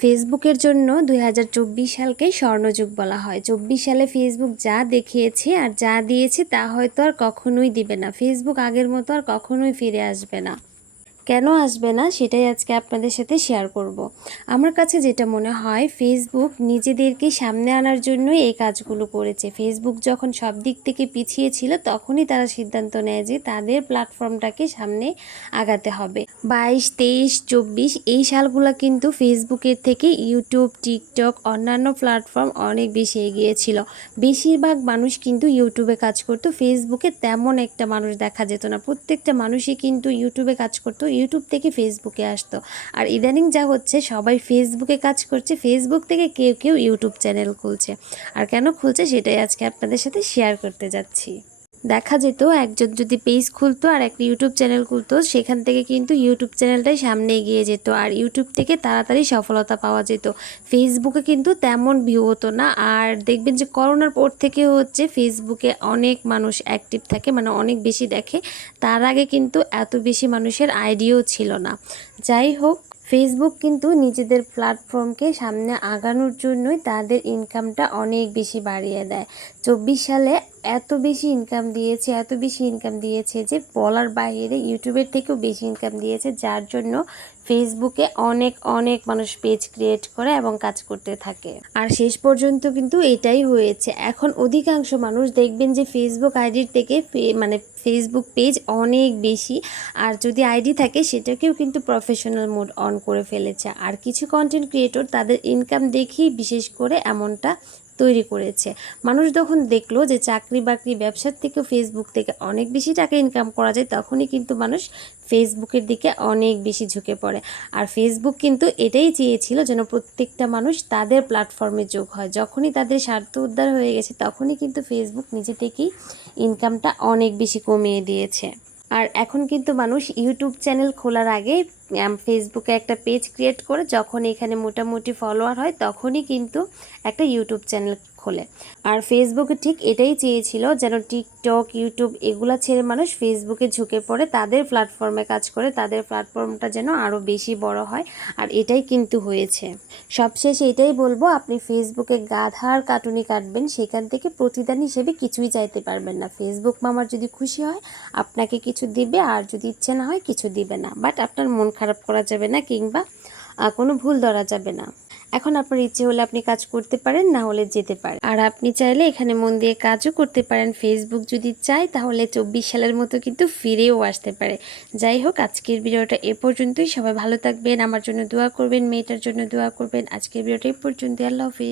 ফেসবুকের জন্য দুই হাজার চব্বিশ সালকে স্বর্ণযুগ বলা হয়। চব্বিশ সালে ফেসবুক যা দেখিয়েছে আর যা দিয়েছে তা হয়তো আর কখনোই দিবে না। ফেসবুক আগের মতো আর কখনোই ফিরে আসবে না। কেন আসবে না সেটাই আজকে আপনাদের সাথে শেয়ার করব। আমার কাছে যেটা মনে হয় ফেসবুক নিজেদেরকে সামনে আনার জন্যই এই কাজগুলো করেছে। ফেসবুক যখন সব দিক থেকে পিছিয়ে ছিল, তখনই তারা সিদ্ধান্ত নেয় যে তাদের প্ল্যাটফর্মটাকে সামনে আগাতে হবে। বাইশ, তেইশ, চব্বিশ, এই সালগুলো কিন্তু ফেসবুকের থেকে ইউটিউব টিকটক অন্যান্য প্ল্যাটফর্ম অনেক বেশি এগিয়ে ছিল। বেশিরভাগ মানুষ কিন্তু ইউটিউবে কাজ করতো। ফেসবুকে তেমন একটা মানুষ দেখা যেত না। প্রত্যেকটা মানুষই কিন্তু ইউটিউবে কাজ করতো ইউটিউব থেকে ফেসবুকে আসতো। আর ইদানিং যা হচ্ছে, সবাই ফেসবুকে কাজ করছে। ফেসবুক থেকে কেউ কেউ ইউটিউব চ্যানেল খুলছে। আর কেন খুলছে, সেটাই আজকে আপনাদের সাথে শেয়ার করতে যাচ্ছি। দেখা যেত, একজন যদি পেজ খুলতো আর একটা ইউটিউব চ্যানেল খুলতো, সেখান থেকে কিন্তু ইউটিউব চ্যানেলটাই সামনে এগিয়ে যেত আর ইউটিউব থেকে তাড়াতাড়ি সফলতা পাওয়া যেত। ফেসবুকে কিন্তু তেমন ভিউ হতো না আর দেখবেন যে করোনার পর থেকে হচ্ছে ফেসবুকে অনেক মানুষ অ্যাক্টিভ থাকে মানে অনেক বেশি দেখে। তার আগে কিন্তু এত বেশি মানুষের আইডিয়াও ছিল না। যাই হোক ফেসবুক কিন্তু নিজেদের প্ল্যাটফর্মকে সামনে আগানোর জন্যই তাদের ইনকামটা অনেক বেশি বাড়িয়ে দেয়। চব্বিশ সালে এত বেশি ইনকাম দিয়েছে, এত বেশি ইনকাম দিয়েছে যে বলার বাইরে ইউটিউবের থেকেও বেশি ইনকাম দিয়েছে, যার জন্য ফেসবুকে অনেক অনেক মানুষ পেজ ক্রিয়েট করে এবং কাজ করতে থাকে। আর শেষ পর্যন্ত কিন্তু এটাই হয়েছে। এখন অধিকাংশ মানুষ দেখবেন যে ফেসবুক আইডির থেকে মানে ফেসবুক পেজ অনেক বেশি। আর যদি আইডি থাকে, সেটাকেও কিন্তু প্রফেশনাল মোড অন করে ফেলেছে। আর কিছু কন্টেন্ট ক্রিয়েটর তাদের ইনকাম দেখেই বিশেষ করে এমনটা তৈরি করেছে। মানুষ যখন দেখল যে চাকরি বাকরি ব্যবসার থেকেও ফেসবুক থেকে অনেক বেশি টাকা ইনকাম করা যায়, তখনই কিন্তু মানুষ ফেসবুকের দিকে অনেক বেশি ঝুঁকে পড়ে। আর ফেসবুক কিন্তু এটাই চেয়েছিল যেন প্রত্যেকটা মানুষ তাদের প্ল্যাটফর্মে যোগ হয়। যখনই তাদের স্বার্থ উদ্ধার হয়ে গেছে, তখনই কিন্তু ফেসবুক নিজে থেকেই ইনকামটা অনেক বেশি কমিয়ে দিয়েছে। আর এখন কিন্তু মানুষ ইউটিউব চ্যানেল খোলার আগে ফেসবুকে একটা পেজ ক্রিয়েট করে যখন এখানে মোটামুটি ফলোয়ার হয়, তখনই কিন্তু একটা ইউটিউব চ্যানেল খোলে। আর ফেসবুকে ঠিক এটাই চেয়েছিল যেন টিকটক ইউটিউব এগুলা ছেড়ে মানুষ ফেসবুকে ঝুঁকে পড়ে, তাদের প্ল্যাটফর্মে কাজ করে, তাদের প্ল্যাটফর্মটা যেন আরও বেশি বড় হয়। আর এটাই কিন্তু হয়েছে। সবশেষে এটাই বলব, আপনি ফেসবুকে গাধার কাটুনি কাটবেন, সেখান থেকে প্রতিদান হিসেবে কিছুই চাইতে পারবেন না। ফেসবুক মামার যদি খুশি হয়, আপনাকে কিছু দিবে, আর যদি ইচ্ছে না হয়, কিছু দিবে না। বাট আপনার মন খারাপ করা যাবে না কিংবা কোনো ভুল ধরা যাবে না। এখন আপনার ইচ্ছে হলে আপনি কাজ করতে পারেন, না হলে যেতে পারেন। আর আপনি চাইলে এখানে মন দিয়ে কাজও করতে পারেন। ফেসবুক যদি চাই, তাহলে চব্বিশ সালের মতো কিন্তু ফিরেও আসতে পারে। যাই হোক, আজকের ভিডিওটা এ পর্যন্তই। সবাই ভালো থাকবেন, আমার জন্য দোয়া করবেন, মেয়েটার জন্য দোয়া করবেন। আজকের ভিডিওটা এ পর্যন্ত আল্লাহ হাফিজ।